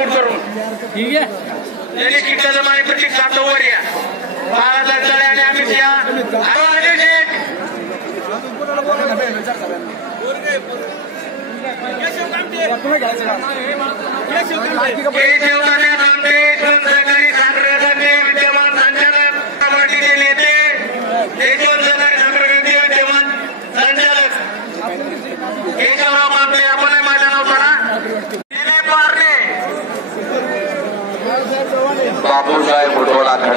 मुठ करून ठीक आहे त्यांनी किट्ट्याचं माने प्रतीक जातो वर या बाळाचा तळे आणि आम्ही या अहो, अजय शेठ केशव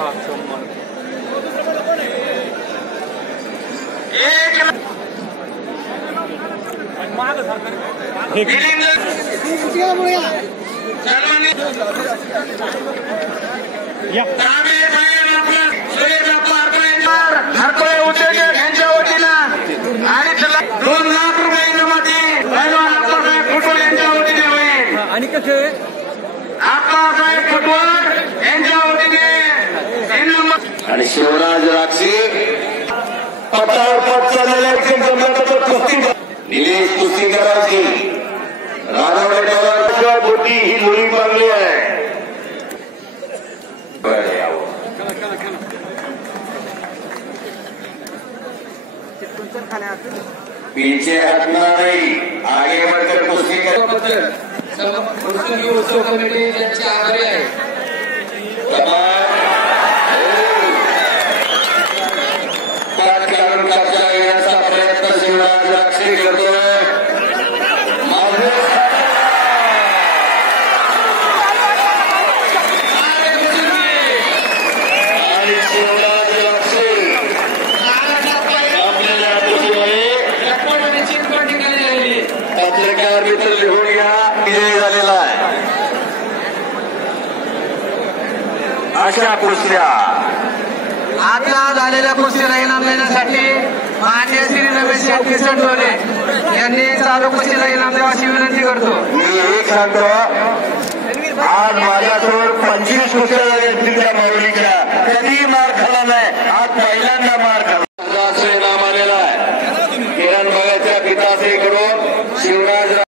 एक आणि शिवराज राक्षी। कुस्ती निलेश कुस्ती करायची राजवडे डोळ्याशिवाय मोठी ही मारली आहे पीछे हटना नहीं आगे बढ़कर कुस्ती कर कुस्ती उत्सव कमिटी त्यांचे आभारी आहे पत्रकार मित्र लिहून घ्या. विजय झालेला आहे. अशा कुस्त्या. आता झालेल्या कुस्तीला इनाम देण्यासाठी मान्य श्री रमेश शेट्टी संडोले यांनी चालू कुस्तीला इनाम देवाची विनंती करतो. मी एक सांगतो. आज माझ्यासमोर पंचवीस कुस्त्या झाल्या माऊलीच्या कधी मार खाला नाही. आज पहिल्यांदा